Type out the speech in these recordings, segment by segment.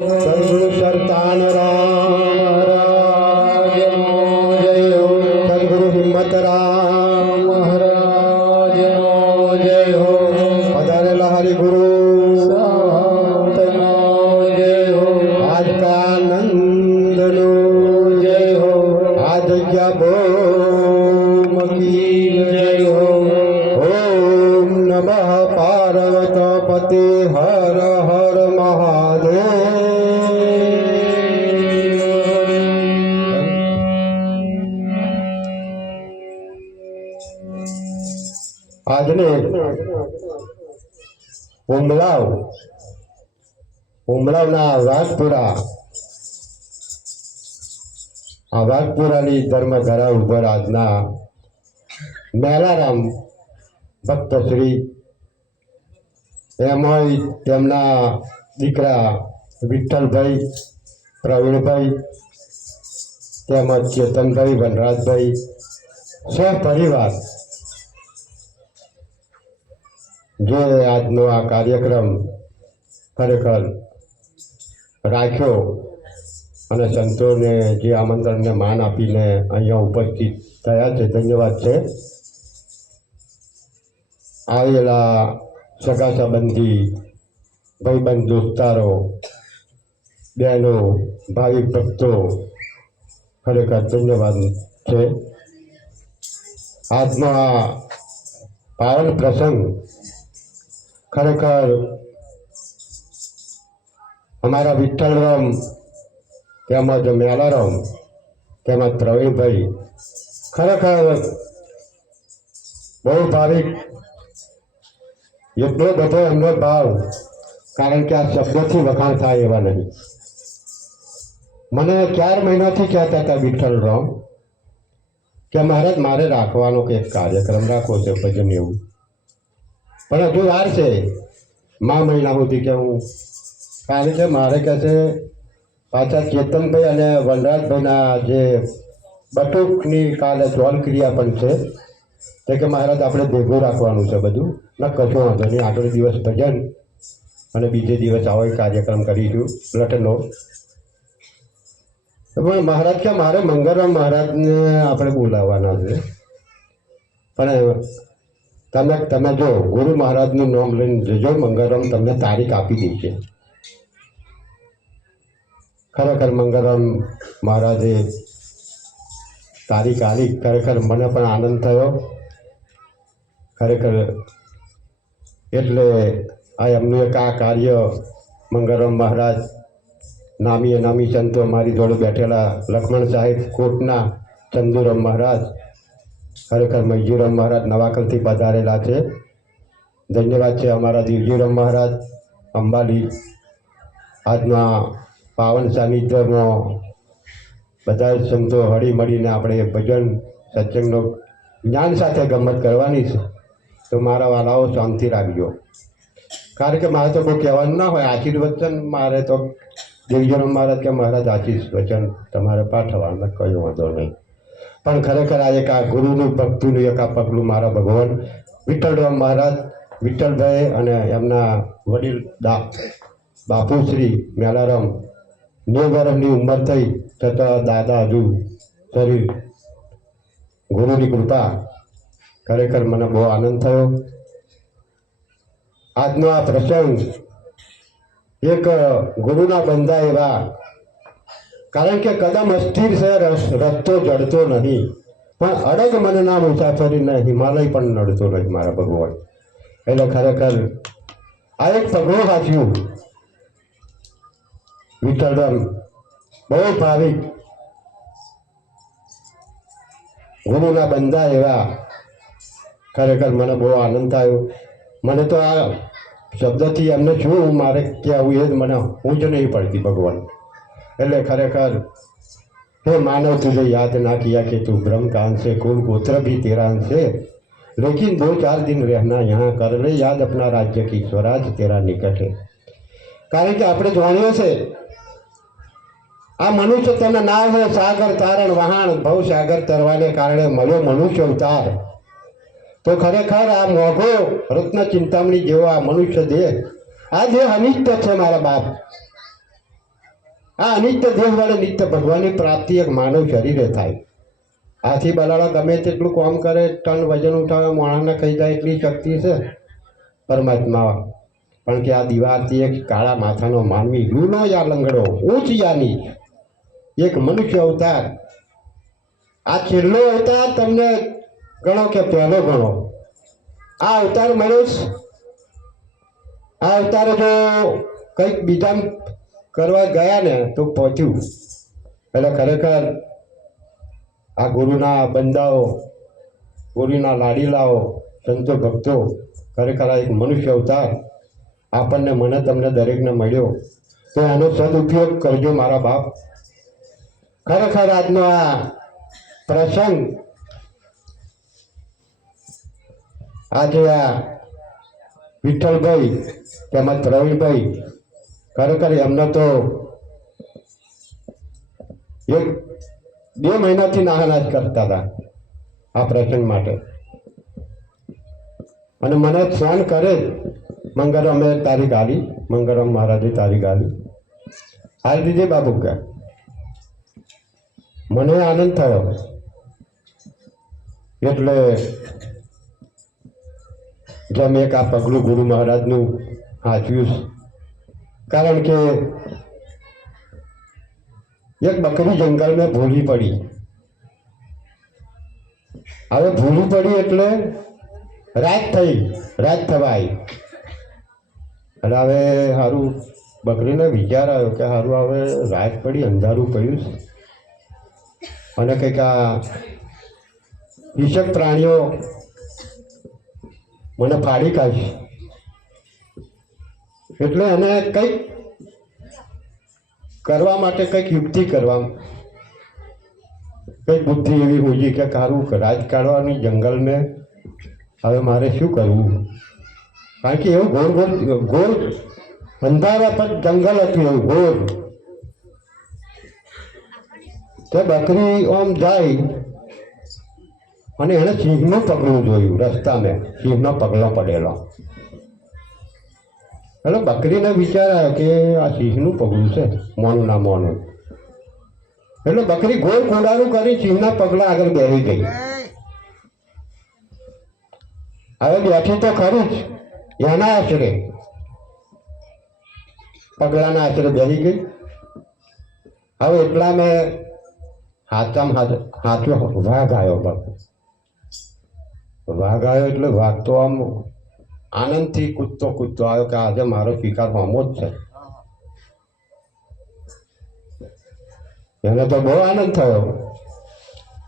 સદગુરુ સરતાન રામ મહારાજનો જય હો. સદગુરુ હિંમત રામ મહારાજનો જય હો. પધારેલા હરિગુરુ સંતનો જય હો. આજકાનંદનો જય હો. આ જગ્યા ભોમકી જય હો. ઓમ નમઃ પાર્વત પતે હર હર મહાદેવ. આજને ઉમરાવના વાઘપુરાની ધર્મધરા ઉપર આજના મેલારામ ભક્ત શ્રી એમાં તેમના દીકરા વિઠ્ઠલભાઈ, પ્રવીણભાઈ તેમજ ચેતનભાઈ, વનરાજભાઈ સહપરિવાર જે આજનો આ કાર્યક્રમ ખરેખર રાખ્યો અને સંતોને જે આમંત્રણને માન આપીને અહીંયા ઉપસ્થિત થયા છે, ધન્યવાદ છે. આવેલા સગા સંબંધી, ભાઈબંધ, દોસ્તારો, બહેનો, ભાવિક ભક્તો ખરેખર ધન્યવાદ છે. આજનો આ પાવન પ્રસંગ ખરેખર અમારા વિઠ્ઠલરામ તેમજ મેલારામ તેમજ પ્રવીણભાઈ ખરેખર બહુ ભાવિક, એટલો બધો એમનો ભાવ, કારણ કે આ શબ્દથી વખાણ થાય એવા નહીં. મને 4 મહિનાથી કહેતા હતા વિઠ્ઠલરામ કે મહારાજ મારે રાખવાનો કંઈક કાર્યક્રમ રાખવો છે ભજન એવું, પણ હજુ વાર છે મહિના સુધી કે હું કારણ કે મારે કહે છે પાછા ચેતનભાઈ અને વનરાજભાઈના જે બટુકની કાલે જોલ ક્રિયા પણ છે તે કે મહારાજ આપણે ભેગું રાખવાનું છે બધું. ન કશો વાંધો નહીં, આગળ દિવસ ભજન અને બીજે દિવસ આવો કાર્યક્રમ કરીશું લટનો. પણ મહારાજ કે મારે મંગળરામ મહારાજને આપણે બોલાવવાના છે, પણ તમે જો ગુરુ મહારાજનું નામ લઈને જજો, મંગળરામ તમને તારીખ આપી દેશે. ખરેખર મંગળરામ મહારાજે તારીખ આલી, ખરેખર મને પણ આનંદ થયો. ખરેખર એટલે આ એમનું એક આ કાર્ય મંગળરામ મહારાજ, નામી અનામી સંતો મારી જોડે બેઠેલા લક્ષ્મણ સાહેબ કોટના, ચંદુરામ મહારાજ, ખરેખર મૈજીરામ મહારાજ નવાકલથી પધારેલા છે. ધન્યવાદ છે અમારા દેવજીરામ મહારાજ અંબાલી. આજના પાવન સાનિધ્યમાં બધા સંતો હળી મળીને આપણે ભજન સત્સંગનો જ્ઞાન સાથે ગમત કરવાની છે. તો મારા વાલાઓ શાંતિ રાખજો, કારણ કે મારે તો કોઈ કહેવાનું ના હોય. આશીર્વચન મારે તો દેવજીરામ મહારાજ કે મહારાજ આશીર્વચન તમારે પાઠવવાનું, કયો વાંધો નહીં. પણ ખરેખર આ એક આ ગુરુનું ભક્તિનું એક આ પગલું મારા ભગવાન વિઠ્ઠલરામ મહારાજ, વિઠ્ઠલભાઈ અને એમના વડીલ બાપુશ્રી મેલારામ 9 વર્ષની ઉંમર થઈ છતાં દાદા હજુ શરીર, ગુરુની કૃપા. ખરેખર મને બહુ આનંદ થયો. આજનો આ પ્રસંગ એક ગુરુના બંધા એવા, કારણ કે કદમ અસ્થિર છે, રસ્તો જડતો નહીં, પણ અડગ મનના મુસાફરીને હિમાલય પણ નડતો નહીં મારા ભગવાન. એટલે ખરેખર આ એક પગલું વાંચ્યું. વિઠ્ઠલરામ બહુ ભાવિક, ગુરુના બંધા એવા. ખરેખર મને બહુ આનંદ થયો. મને તો આ શબ્દથી એમને શું મારે કહેવું એ જ મને હું જ નહીં પડતી ભગવાન. એટલે ખરેખર હે માનવ તુझे याद ना किया कि तू ब्रह्म कान से कुल गोत्र भी तेरा से, लेकिन 2-4 दिन रहना यहाँ, कर ले याद अपना राज्य की स्वराज तेरा निकट है. કારણ કે આપણે જાણીએ છે આ મનુષ્ય તને ના હોય સાગર તારણ વહાણ, ભવ સાગર તરવાને કારણે મળ્યો મનુષ્ય અવતાર. તો ખરેખર આ મોઘો રત્ન ચિંતામણી જેવો આ મનુષ્ય દેહ, આ દેહ અનિત્ય છે મારા બાપ. આ અનિત્ય દેહ વડે નિત્ય ભગવાનની પ્રાપ્તિ એક માનવ શરીરે થાય. હાથી બલાડા ગમે તેટલું કામ કરે, ટન વજન ઉઠાવે, માણસને કહી જાય એટલી શક્તિ છે પરમાત્મા. પણ કે આ દીવારથી એક કાળા માથાનો માનવી, લૂનો યા લંગડો, ઊંચ યાની એક મનુષ્ય અવતાર, આ છેલ્લો અવતાર તમને ગણો કે પહેલો ગણો, આ અવતાર મળ્યો. આ અવતારે જો કંઈક બીજા કરવા ગયા ને તો પહોંચ્યું. એટલે ખરેખર આ ગુરુના બંદાઓ, ગુરુના લાડીલાઓ, સંતો ભક્તો, ખરેખર આ એક મનુષ્ય અવતાર આપણને, મને, તમને દરેકને મળ્યો, તો એનો સદુપયોગ કરજો મારા બાપ. ખરેખર આજનો આ પ્રસંગ, આજે આ વિઠ્ઠલભાઈ તેમજ પ્રવીણભાઈ, ખરેખર એમને તો 1-2 મહિનાથી નાહનાશ કરતા હતા આ પ્રસંગ માટે. અને મને ફોન કરે, મંગળમ મેં તારી ગાડી, મંગળમ મહારાજે તારી ગાડી હાલ દીધી બાબુ કે. મને આનંદ થયો. એટલે જેમ એક આ પગલું ગુરુ મહારાજનું હાંચ્યું, કારણ કે એક બકરી જંગલમાં ભૂલી પડી. હવે ભૂલી પડી એટલે રાત થઈ, રાત થવા આવી. અને હવે સારું બકરીને વિચાર આવ્યો કે સારું હવે રાત પડી, અંધારું પડ્યું અને કંઈક આ હિંસક પ્રાણીઓ મને ફાડી કાઢશે, એટલે એને કંઈક કરવા માટે કંઈક યુક્તિ કરવા, કંઈક બુદ્ધિ એવી હોઈ કે સારું રાત કાઢવાની જંગલને હવે મારે શું કરવું. કારણ કે એવું ગોળ અંધારા પર જંગલ હતું, એવું ગોળ. તે બકરી આમ જાય અને એને સિંહનું પગલું જોયું રસ્તામાં, સિંહનો પગલો પડેલો. એટલે બકરીને વિચાર આવ્યો કે આ સિંહનું પગલું છે, મોનું ના મોનું. એટલે બકરી ગોળ કોડારું કરી સિંહના પગલા આગળ બેસી ગઈ. હવે બેઠી તો ખરું જ, એના આશરે, પગલાના આશરે બેસી ગઈ. હવે એટલા મેં હાથો વાઘ આવ્યો. વાઘ આવ્યો એટલે વાઘ તો આમ આનંદથી કૂદતો આવ્યો કે આજે મારો શિકાર હોમો જ છે. એને તો બહુ આનંદ થયો.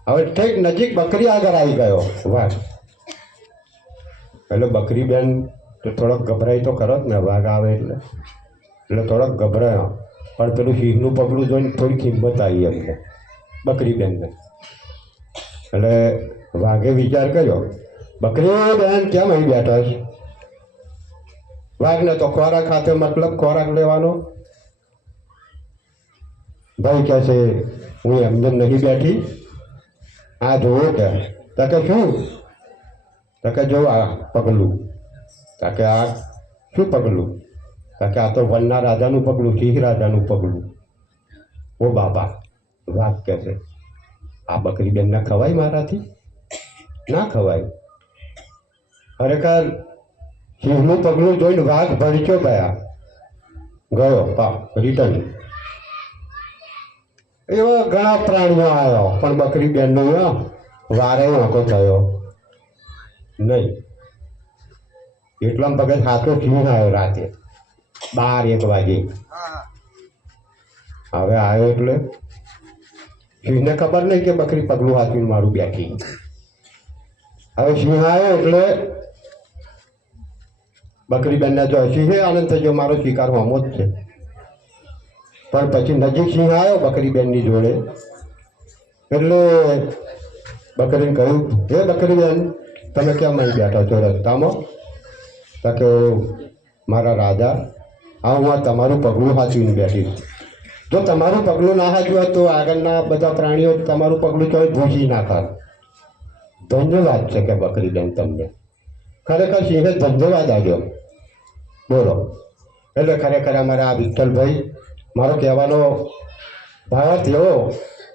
હવે ઠીક નજીક બકરી આગળ આવી ગયો વાઘ. એટલે બકરી બેન તો થોડોક ગભરાઈ તો ખરો જ ને, વાઘ આવે એટલે થોડોક ગભરાયો. પણ પેલું સિંહનું પગલું જોઈને થોડી કિંમત આવી એમને બકરી બેનને. એટલે વાઘે વિચાર કર્યો, બકરી બેન કેમ અહીં બેઠા છે? વાઘને તો ખોરાક ખાતે મતલબ ખોરાક લેવાનો. ભાઈ કહે છે હું એમને નહીં બેઠી, આ જોવો કે. કે શું? કે જો આ પગલું. કે આ શું પગલું? કે આ તો વનના રાજાનું પગલું, સિંહ રાજાનું પગલું. ઓ બાબા, વાઘ કહે છે આ બકરી બેનને ખવાય મારાથી? ના ખવાય. ખરેખર સિંહનું પગલું જોઈને વાઘ ભડક્યો ગયો રિટર્ન. એવા ઘણા પ્રાણીઓ આવ્યો, પણ બકરી બેનનો વારે વાંકો થયો નહીં. એટલામાં પગજ સાચો સિંહ આવ્યો રાતે 12-1 વાગે. હવે આવ્યો એટલે સિંહને ખબર નહીં કે બકરી પગલું હાથવીને મારું બેઠી. હવે સિંહ આવ્યો એટલે બકરી બેનને જો સિંહે આનંદ થયો, મારો શિકાર હોમો જ છે. પણ પછી નજીક સિંહ આવ્યો બકરી બેનની જોડે, એટલે બકરીને કહ્યું, હે બકરી બેન તમે કેમ અહીં બેઠા છો રસ્તામાં? તો કે મારા રાજા, હા હું આ તમારું પગલું હાચવીને બેઠી. જો તમારું પગલું ના હાચવું હોય તો આગળના બધા પ્રાણીઓ તમારું પગલું તો ભૂસી નાખે. ધન્યવાદ છે કે બકરી બેન તમને. ખરેખર સિંહે ધન્યવાદ આવ્યો. બોલો. એટલે ખરેખર અમારા આ વિઠ્ઠલભાઈ મારો કહેવાનો ભાવાર્થ એવો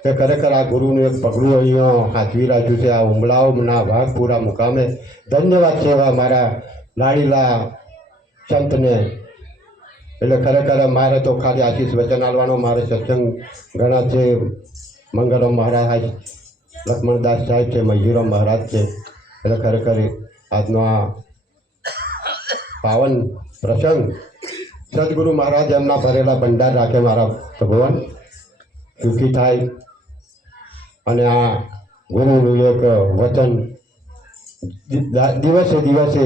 કે ખરેખર આ ગુરુનું એક પગલું અહીંયા હાથવી રાખ્યું છે આ ઉમલાઓના વાઘપુરા મુકામે. ધન્યવાદ છે એવા મારા લાડીલા સંતને. એટલે ખરેખર મારે તો ખાલી આશીષ વચન આલવાનો, મારે સત્સંગ ઘણા છે. મંગળમ મહારાજ, લક્ષ્મણદાસ સાહેબ છે, મયુરામ મહારાજ છે. એટલે ખરેખર આજનો આ પાવન પ્રસંગ સદગુરુ મહારાજ એમના ભરેલા ભંડાર રાખે મારા ભગવાન સુખી થાય અને આ ગુરુનું એક વચન દિવસે દિવસે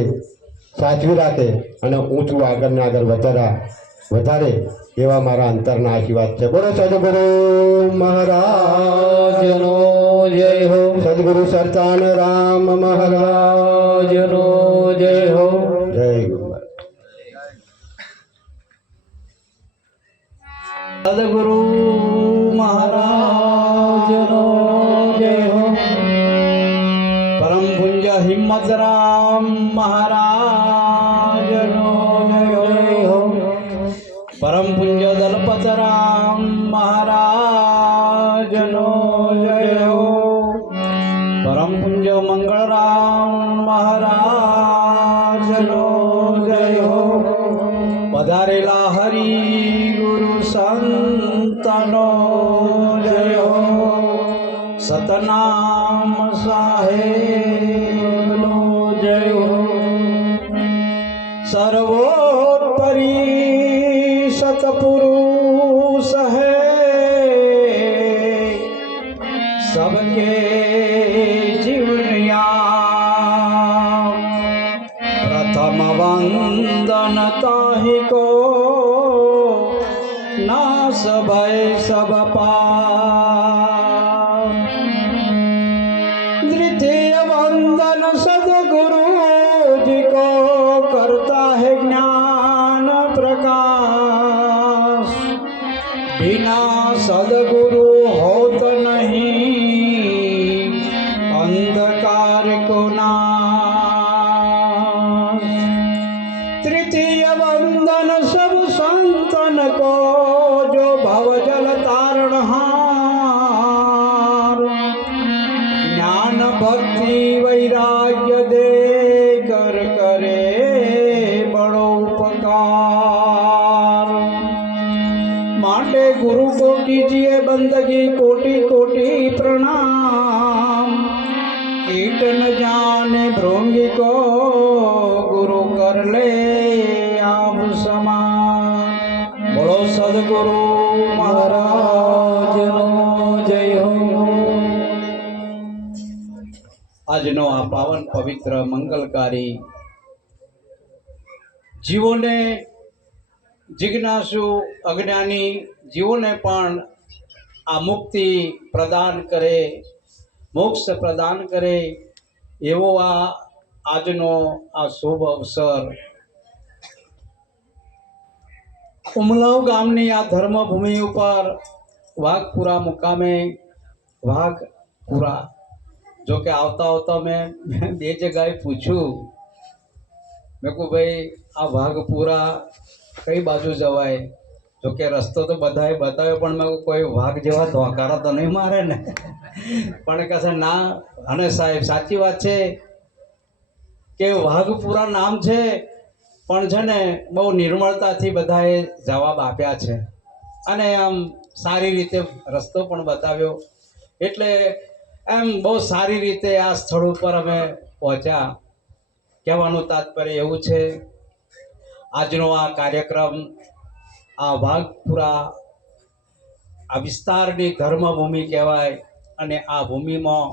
સાચવી રાખે અને ઊંચું આગળ આગળ વધારે એવા મારા અંતરના આશીર્વાદ છે. બોલો સદગુરુ મહારાજનો જય હો. સદગુરુ સરતાન રામ મહારાજનો જય હો. જય ગુરુ. સદગુરુ મહારાજનો જય હો. પરમ પૂજ્ય હિંમતરામ મહારાજનો જય હો. પરમ પૂજ્ય દલપતરામ મહારાજનો જય હો. પરમ પૂજ્ય મંગળરામ મહારાજનો જય હો. પધારેલા હરિ ગુરુ સંતનો જય હો. સતનામ સાહેબનો જય હો. સર્વોપરી સતપુરુષ હૈ, सबके जीवनया प्रथम वंदन ताहि को नास भय सब पाप. द्वितीय वंदन सदगुरु जी को करता है ज्ञान प्रकाश. बिना सदगुरु होत नहीं अंधकार को नाश. तृतीय वंदन सब संतन को जो भवजल तारणहार. ज्ञान भक्ति वैराग्य दे कर करे बड़ो उपकार. माटे गुरु को कीजिए बंदगी कोटि कोटि प्रणाम. कीट न जाने भृंगी को गुरु कर ले आप समान. बोलो सदगुरु महाराज नो जय हो. આજનો આ પાવન પવિત્ર મંગલકારી જીવોને જિજ્ઞાસુ અજ્ઞાની જીવોને પણ આ મુક્તિ પ્રદાન કરે, મોક્ષ પ્રદાન કરે એવો આ આજનો આ શુભ અવસર ઉમલાવ ગામની આ ધર્મભૂમિ ઉપર વાઘપુરા મુકામે વાઘપુરા જો કે આવતા આવતા મેં બે જગ્યાએ પૂછ્યું, મેં કહું ભાઈ આ વાઘપુરા કઈ બાજુ જવાય? જો કે રસ્તો તો બધાએ બતાવ્યો પણ મેં કોઈ વાઘ જેવા ધોકારા તો નહીં મારે ને. પણ કહેશે ના, અને સાહેબ સાચી વાત છે કે વાઘપુરા નામ છે પણ છે ને બહુ નિર્મળતાથી બધાએ જવાબ આપ્યા છે અને આમ સારી રીતે રસ્તો પણ બતાવ્યો. એટલે એમ બહુ સારી રીતે આ સ્થળ ઉપર અમે પહોંચ્યા. કહેવાનું તાત્પર્ય એવું છે, આજનો આ કાર્યક્રમ આ વાઘપુરા આ વિસ્તારની ધર્મભૂમિ કહેવાય અને આ ભૂમિમાં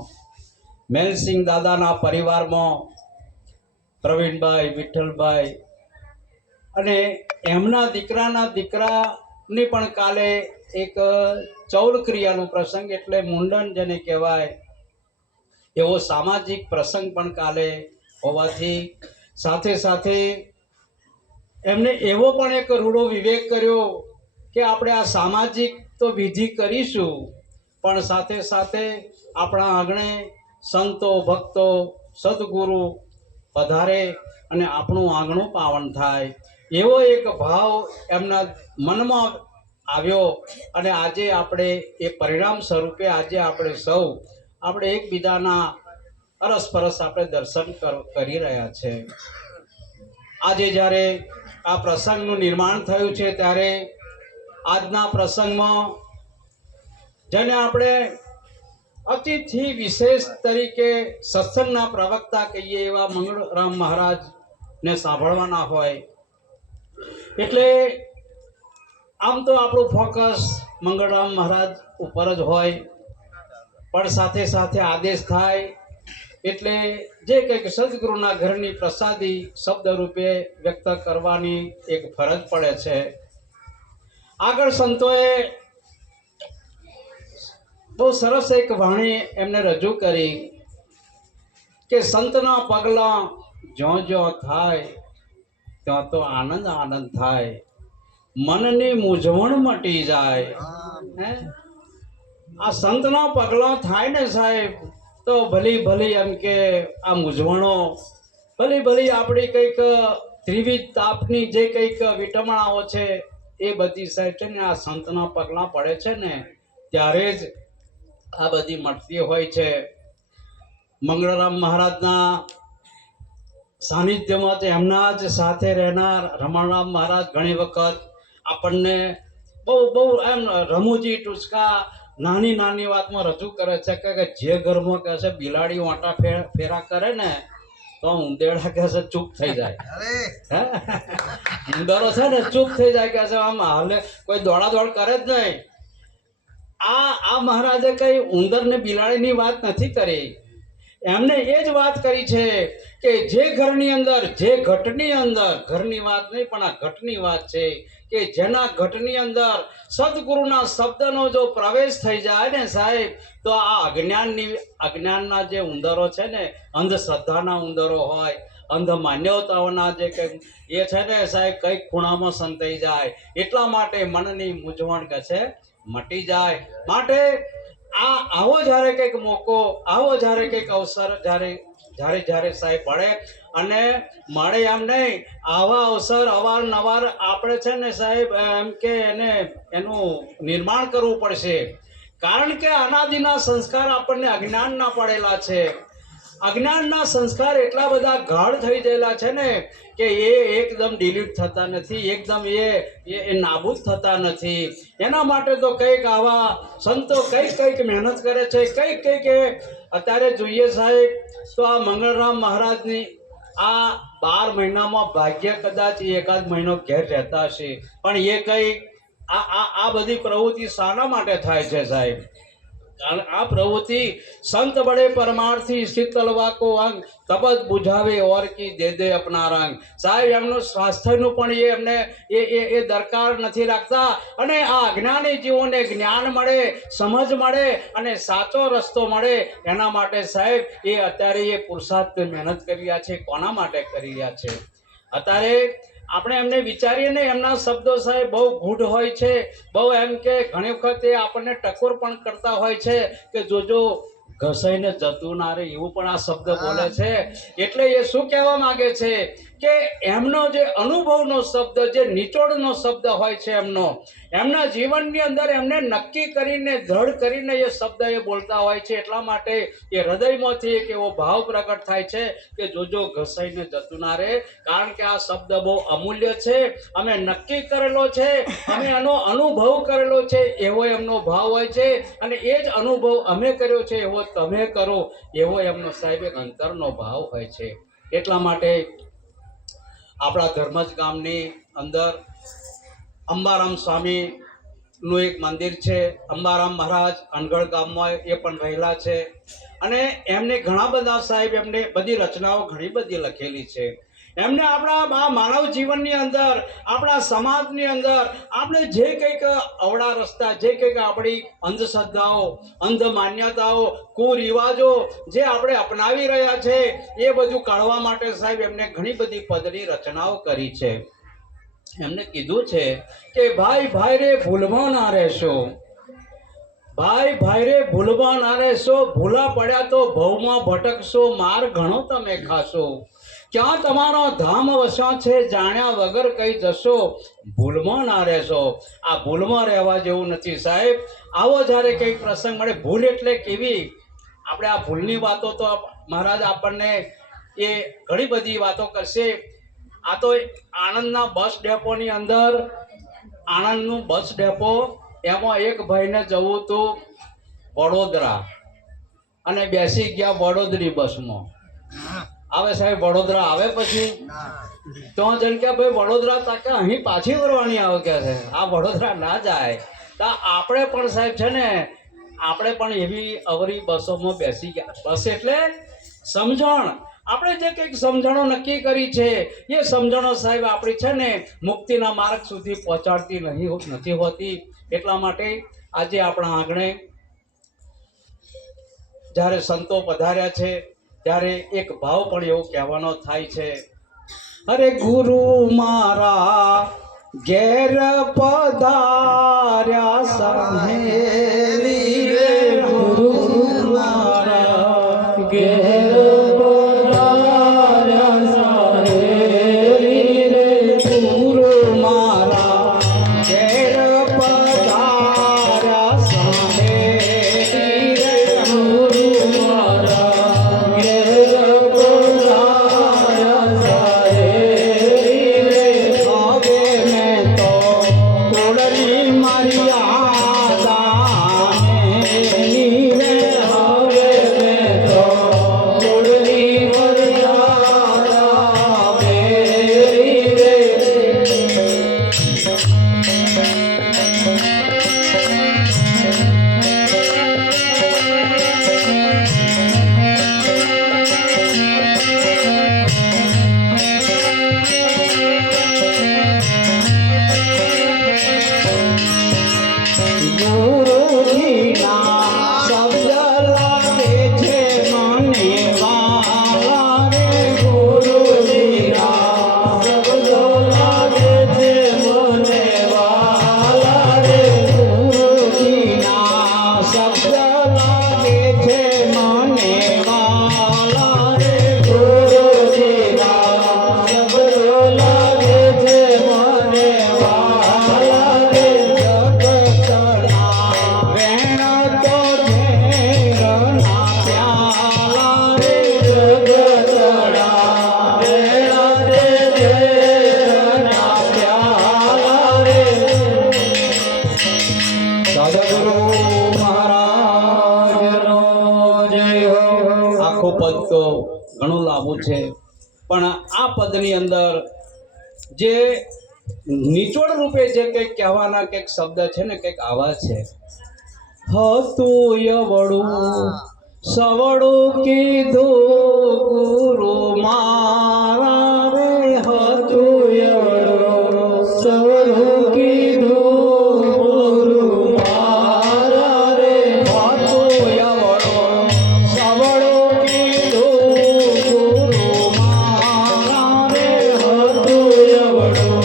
મેલસિંહ દાદાના પરિવારમાં પ્રવીણભાઈ, વિઠ્ઠલભાઈ અને એમના દીકરાની પણ કાલે એક ચૌલ ક્રિયાનો પ્રસંગ એટલે મુંડન જેને કહેવાય એવો સામાજિક પ્રસંગ પણ કાલે હોવાથી સાથે સાથે એમને એવો પણ એક રૂડો વિવેક કર્યો કે આપણે આ સામાજિક તો વિધિ કરીશું પણ સાથે સાથે આપણા આંગણે સંતો ભક્તો સદગુરુ પધારે અને આપણું આંગણું પાવન થાય એવો એક ભાવ એમના મનમાં આવ્યો અને આજે આપણે એ પરિણામ સ્વરૂપે આજે આપણે સૌ આપણે એકબીજાના અરસપરસ આપણે દર્શન કરી રહ્યા છે. આજે જ્યારે આ પ્રસંગનું નિર્માણ થયું છે ત્યારે આજના પ્રસંગમાં જેને આપણે અતિથિ વિશેષ તરીકે સત્સંગના પ્રવક્તા કહીએ એવા મંગળરામ મહારાજને સાંભળવાના હોય એટલે આમ તો આપણું ફોકસ મંગળરામ મહારાજ ઉપર જ હોય, પણ સાથે સાથે આદેશ થાય એટલે જે કંઈક સદગુરુના ઘરની પ્રસાદી શબ્દ રૂપે વ્યક્ત કરવાની એક ફરજ પડે છે. આગળ સંતોએ બહુ સરસ એક વાણી એમને રજૂ કરી કે સંતના પગલા જ્યો જ્યો થાય ત્યાં તો આનંદ આનંદ થાય, મનની મૂંઝવણ મટી જાય. આ સંતના પગલા થાય ને સાહેબ તો ભલી ભલી એમ કે આ મૂંઝવણો ભલી ભલી આપણી કંઈક ત્રિવિધ તાપની જે કંઈક વિટમણાઓ છે એ બધી સાહેબ છે ને આ સંતના પગલા પડે છે ને ત્યારે જ આ બધી મળતી હોય છે. મંગળરામ મહારાજના સાનિધ્યમાં એમના જ સાથે રહેનાર રમણરામ મહારાજ ઘણી વખત આપણને બહુ બહુ એમ રમૂજી ટૂચકા નાની નાની વાતમાં રજૂ કરે છે કે જે ઘરમાં કહે છે બિલાડી વાંટા ફેરા કરે ને તો ઉંદેડા કહે છે ચૂપ થઈ જાય. ઉંદરો છે ને ચૂપ થઈ જાય કે છે આમ હાલે કોઈ દોડા દોડ કરે જ નહીં. આ મહારાજે કઈ ઉંદર ને બિલાડીની વાત નથી કરી, એમને એ જ વાત કરી છે કે જે ઘરની અંદર જે ઘટની અંદર ઘરની વાત નહીં પણ આ ઘટની વાત છે કે જેના ઘટની અંદર સદગુરુના શબ્દનો જો પ્રવેશ થઈ જાય ને સાહેબ તો આ અજ્ઞાનના જે ઉંદરો છે ને અંધશ્રદ્ધાના ઉંદરો હોય, અંધ માન્યતાઓના જે કંઈક એ છે ને સાહેબ કઈક ખૂણામાં સંતાઈ જાય. એટલા માટે મનની મૂંઝવણ કે છે મટી જાય. માટે આવો જ્યારે કંઈક મોકો આવો જ્યારે કંઈક અવસર જ્યારે સાહેબ મળે અને મળે એમ નહીં, આવા અવસર અવારનવાર આપણે છે ને સાહેબ એમ કે એનું નિર્માણ કરવું પડશે. કારણ કે અનાદિના સંસ્કાર આપણને અજ્ઞાનના પડેલા છે. અજ્ઞાનના સંસ્કાર એટલા બધા ગાઢ થઈ ગયેલા છે ને કે એ એકદમ ડિલીટ થતા નથી, એકદમ એ નાબૂદ થતા નથી. એના માટે તો કંઈક આવા સંતો કંઈક મહેનત કરે છે, કંઈક અત્યારે જોઈએ સાહેબ તો આ મંગળરામ મહારાજની આ 12 મહિનામાં ભાગ્ય કદાચ એકાદ મહિનો ઘેર રહેતા હશે, પણ એ કંઈક આ બધી પ્રવૃત્તિ શાના માટે થાય છે સાહેબ? આ પ્રવૃત્તિ સંત બડે પરમાર્થી શીતલવા કો અંગ તબદ બુઝાવે ઓર કી દે દે અપના રંગ. સાહેબ એમનું સ્વાસ્થ્યનું પણ એમને એ દરકાર નથી રાખતા અને આ અજ્ઞાની જીવોને જ્ઞાન મળે, સમજ મળે અને સાચો રસ્તો મળે એના માટે સાહેબ એ અત્યારે એ પુરુષાર્થ મહેનત કરી રહ્યા છે. કોના માટે કરી રહ્યા છે? અત્યારે આપણે એમને વિચારીએ ને એમના શબ્દો સાહેબ બહુ ગૂઢ હોય છે, બહુ એમ કે ઘણી વખત એ આપણને ટકોર પણ કરતા હોય છે કે જોજો ઘસાઈને જતું ના રહે એવું પણ આ શબ્દ બોલે છે. એટલે એ શું કહેવા માંગે છે કે એમનો જે અનુભવનો શબ્દ જે નિચોડનો શબ્દ હોય છે એમના જીવનની અંદર એમને નક્કી કરીને દ્રઢ કરીને એ શબ્દ એ બોલતા હોય છે. એટલા માટે એ હૃદયમાંથી એક એવો ભાવ પ્રગટ થાય છે કે જોજો ઘસાઈને જતું ના રહે. કારણ કે આ શબ્દ બહુ અમૂલ્ય છે, અમે નક્કી કરેલો છે, અમે એનો અનુભવ કરેલો છે એવો એમનો ભાવ હોય છે અને એ જ અનુભવ અમે કર્યો છે એવો તમે કરો એવો એમનો સાહેબ એક અંતરનો ભાવ હોય છે. એટલા માટે આપણા ધર્મજ ગામની અંદર અંબારામ સ્વામીનું એક મંદિર છે. અંબારામ મહારાજ અનગઢ ગામમાં એ પણ રહેલા છે અને એમને ઘણા બધા સાહેબ એમને બધી રચનાઓ ઘણી બધી લખેલી છે. એમને આપણા માનવ જીવનની અંદર આપણા સમાજની અંદર આપણે જે કંઈક અવળા રસ્તા જે કંઈક આપણી અંધશ્રદ્ધાઓ અંધ માન્યતાઓ કુરિવાજો જે આપણે અપનાવી રહ્યા છે એ બધું કાઢવા માટે સાહેબ એમને ઘણી બધી પદની રચનાઓ કરી છે. એમને કીધું છે કે ભાઈ રે ભૂલમાં ના રહેશો, ભાઈ રે ભૂલમાં ના રહેશો, ભૂલા પડ્યા તો ભવમાં ભટકશો, માર ઘણો તમે ખાશો. ક્યાં તમારો ધામ વસ્યો છે, જાણ્યા વગર કઈ જશો, ભૂલમાં ના રહેશો. આ ભૂલમાં રહેવા જેવું નથી સાહેબ. આવો જ્યારે કંઈક પ્રસંગ મળે, ભૂલ એટલે કેવી, આપણે આ ભૂલની વાતો તો મહારાજ આપણને એ ઘણી બધી વાતો કરશે. આ તો આણંદના બસ ડેપોની અંદર, આણંદનું બસ ડેપો, એમાં એક ભાઈને જવું હતું વડોદરા, અને બેસી ગયા વડોદરી બસમાં. આવે સાહેબ વડોદરા આવે, પછી તો જણ કે ભાઈ વડોદરા તાકે અહીં પાછી વળવાની આવે કે છે, આ વડોદરા ના જાય. તો આપણે પણ સાહેબ છે ને, આપણે પણ એવી અવરી બસોમાં બેસી ગયા. બસ એટલે સમજણ. આપણે જે કંઈક સમજણો નક્કી કરી છે, એ સમજણો સાહેબ આપણી છે ને મુક્તિના માર્ગ સુધી પહોંચાડતી નથી હોતી. એટલા માટે આજે આપણા આંગણે જ્યારે સંતો પધાર્યા છે, ત્યારે એક ભાવ પણ એવો કહેવાનો થાય છે, અરે ગુરુ મારા ઘેર પધાર્યા સાહેલી રે, ગુરુ મારા ઘેર પધાર્યા સાહેલી રે, ગુરુ મારા ઘેર પધાર્યા સાહેલી રે, ગુરુ મારા ઘેર પધાર્યા સાહેલી રે. હવે મેં તો તોડલી મારી આદાનેની રે, હવે મેં તો તોડલી મારી આદાનેની રે. ગુરુજીના શબ્દ લાગે છે મને વાલા રે, ગુરુજીના શબ્દ લાગે છે મને વાલા રે, ગુરુજીના શબ્દ લાગે છે મને વાલા રે, ગુરુજીના શબ્દ લાગે છે મને વાલા રે. જગતના વેણ તો ઝેરના પ્યાલા રે, જગતના વેણ તે ઝેરના પ્યાલા રે. સદગુરુ મહારાજનો જય હો. આખું પદ તો ઘણું લાંબુ છે, પણ આ પદની અંદર જે નિચોડ રૂપે જે કંઈક કહેવાના કંઈક શબ્દ છે ને, કંઈક આવા છે, હતું યવડું સવડું કીધું ગુરુ મારા રે, હતું યવડું સવડું કીધું ગુરુ મારા રે, હતું યવડું સવડું કીધું ગુરુ મારા રે, હતું યવડું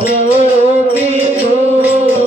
સવડું કીધું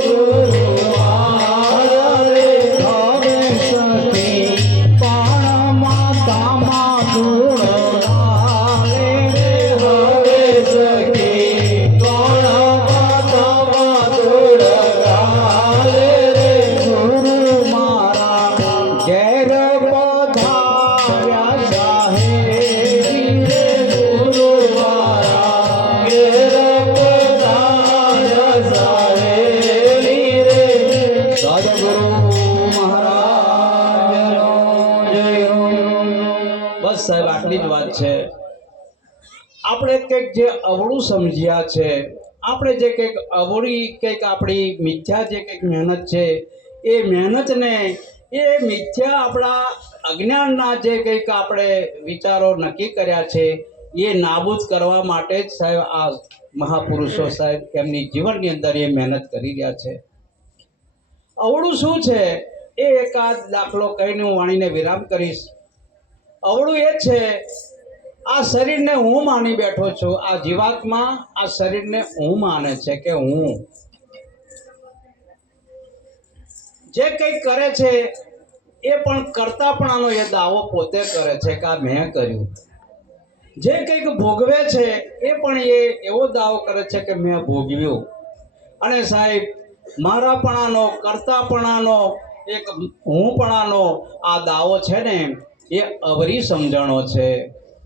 ગુરુ મારા રે. હવે સખી પણ માતામાં ધૂળ ડાલે રે, હવે સખી પણ માતામાં ધૂળ ડાલે રે, ગુરુ મારા ઘેર પધાર્યા સાહેબી રે, ગુરુ મારા ઘેર પધાર્યા સાહેબી રે. સદગુરુ મહારાજનો જય હો. બસ સાહેબ આટલી જ વાત છે. આપણે કંઈક જે અવળું સમજ્યા છે, આપણે જે કંઈક અવળી કંઈક આપણી મિથ્યા જે કંઈક મહેનત છે, એ મહેનતને, એ મિથ્યા આપણા અજ્ઞાનના જે કંઈક આપણે વિચારો નક્કી કર્યા છે, એ નાબૂદ કરવા માટે જ સાહેબ આ મહાપુરુષો સાહેબ એમની જીવનની અંદર એ મહેનત કરી રહ્યા છે. અવળું શું છે એ એકાદ દાખલો કહીને હું વાણીને વિરામ કરીશ. અવળું એ છે, આ શરીરને હું માની બેઠો છું, આ જીવાત્મા આ શરીરને હું માને છે કે હું જે કંઈક કરે છે એ પણ કરતા પણ આનો એ દાવો પોતે કરે છે કે આ મેં કર્યું. જે કંઈક ભોગવે છે એ પણ એ એવો દાવો કરે છે કે મેં ભોગવ્યું. અને સાહેબ, મારાપણાનો, કરતાપણાનો, એક હુંપણાનો આ દાવો છે ને એ અવરી સમજણો છે.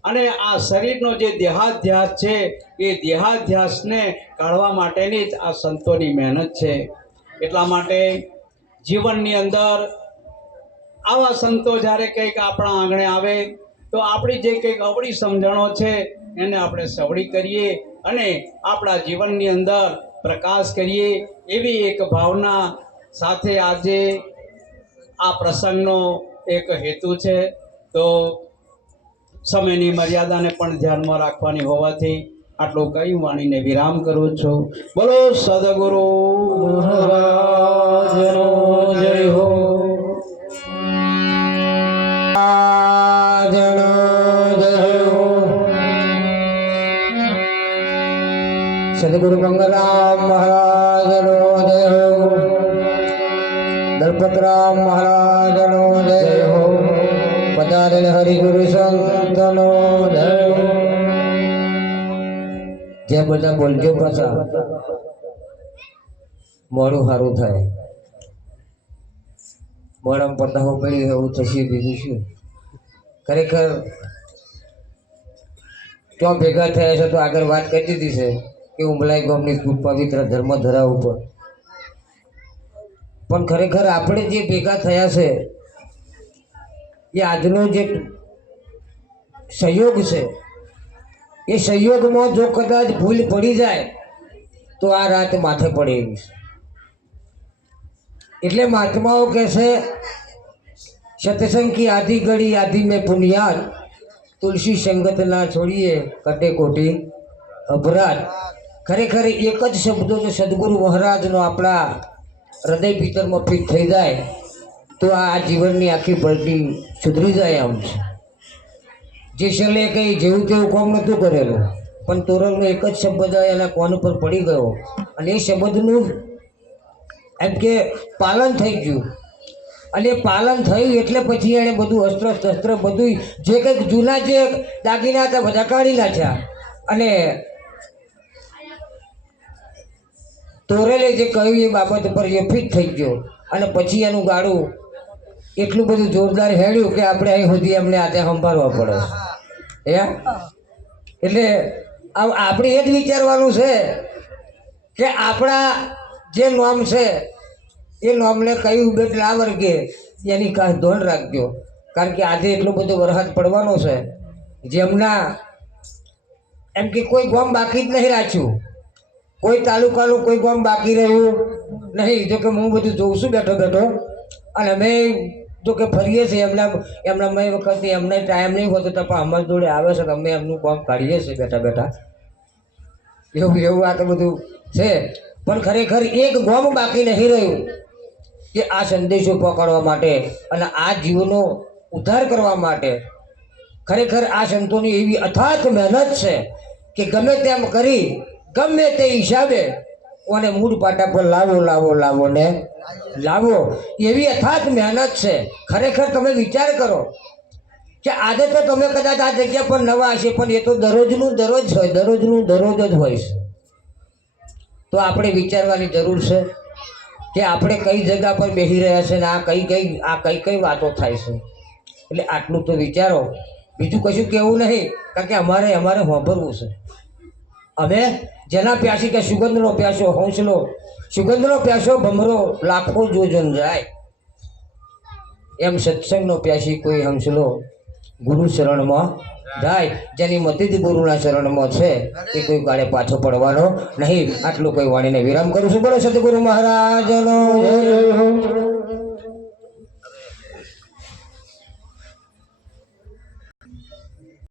અને આ શરીરનો જે દેહાધ્યાસ છે એ દેહાધ્યાસને કાઢવા માટેની જ આ સંતોની મહેનત છે. એટલા માટે જીવનની અંદર આવા સંતો જ્યારે કંઈક આપણા આંગણે આવે તો આપણી જે કંઈક અવળી સમજણો છે એને આપણે સવળી કરીએ અને આપણા જીવનની અંદર પ્રકાશ કરીએ, એવી એક ભાવના સાથે આજે આ પ્રસંગનો એક હેતુ છે. તો સમયની મર્યાદાને પણ ધ્યાનમાં રાખવાની હોવાથી આટલું કહી વાણીને વિરામ કરું છું. બોલો સદગુરુ મહારાજનો જય હો. સદગુરુ ગંગારામ મહારાજનો જય હો. દલપતરામ મહારાજનો જય હો. પધારેલ હરિગુરુ સંતનો જય હો. જે બધા બોલજો પાછા, મોડું સારું થાય. મોડમ પતાવો પડી એવું થશે, બીજું શું. ખરેખર ક્યાં ભેગા થયા છે તો આગળ વાત કરી દીધી છે કે ઉમલાઈ ગામની ખૂબ પવિત્ર ધર્મધરા ઉપર. પણ ખરેખર આપણે જે ભેગા થયા છે એ આજનો જે સહયોગ છે એ સહયોગમાં જો કદાચ ભૂલ પડી જાય તો આ રાત માથે પડે એવી છે. એટલે મહાત્માઓ કહે છે, સત્સંગ કી આધી ઘડી આધી મેં પુનિયાદ, તુલસી સંગત ના છોડીએ કટે કોટી અપરાધ. ખરેખર એક જ શબ્દો જો સદગુરુ મહારાજનો આપણા હૃદય ભીતરમાં ફિટ થઈ જાય તો આ જીવનની આખી પલટી સુધરી જાય આમ છે. જેસલે કંઈ જેવું તેવું કામ નહોતું કરેલું, પણ તોરલનો એક જ શબ્દ એના કોન પર પડી ગયો અને એ શબ્દનું એમ કે પાલન થઈ ગયું. અને પાલન થયું એટલે પછી એણે બધું અસ્ત્ર શસ્ત્ર બધું જે કંઈક જૂના જે દાગીના હતા બધા કાઢી નાખ્યા. અને તોરેલે જે કહ્યું એ બાબત પર એ ફિટ થઈ ગયો. અને પછી એનું ગાડું એટલું બધું જોરદાર હેડ્યું કે આપણે અહીં સુધી એમને આજે સંભાળવા પડે હે. એટલે આપણે એ જ વિચારવાનું છે કે આપણા જે નોમ છે એ નોમને કયું બેટ ના વર્ગે એની ખાસ ધોન રાખજો. કારણ કે આજે એટલો બધો વરસાદ પડવાનો છે, જેમના એમ કે કોઈ ગામ બાકી જ નહીં રાખ્યું, કોઈ તાલુકાનું કોઈ ગામ બાકી રહ્યું નહીં. જો કે હું બધું જોઉં છું બેઠો બેઠો, અને અમે જો કે ફરીએ છીએ એમના મેં વખતે એમને ટાઈમ નહીં હોતો તો પણ અમારી જોડે આવે છે, અમે એમનું કામ કાઢીએ છીએ બેઠા બેઠા. એવું આ તો બધું છે. પણ ખરેખર એક ગામ બાકી નહીં રહ્યું કે આ સંદેશો પકડવા માટે અને આ જીવનો ઉદ્ધાર કરવા માટે. ખરેખર આ સંતોની એવી અથાક મહેનત છે કે ગમે તેમ કરી ગમે તે હિસાબે અને મૂળ પાટા પર લાવો ને લાવો, એવી અથાક મહેનત છે. ખરેખર તમે વિચાર કરો કે આજે તો તમે કદાચ આ જગ્યા પર નવા હશે, પણ એ તો દરરોજનું દરરોજ હોય, દરરોજનું દરરોજ જ હોય છે. તો આપણે વિચારવાની જરૂર છે કે આપણે કઈ જગ્યા પર બેસી રહ્યા છે ને આ કઈ વાતો થાય છે. એટલે આટલું તો વિચારો, બીજું કશું કહેવું નહીં. કારણ કે અમારે સાંભળવું છે. અમે જેના પ્યાસી કે સુગંધનો પ્યાસો હંસલો, સુગંધનો પ્યાસો ભમરો લાખો જોજન જાય, એમ સત્સંગનો પ્યાસી કોઈ હંસલો ગુરુ શરણમાં જાય. જેની મતિ જ ગુરુના શરણમાં છે એ કોઈ ગાળે પાછો પડવાનો નહીં. આટલું કોઈ વાણીને વિરામ કરું છું. બોલો સદગુરુ મહારાજનો જય હો.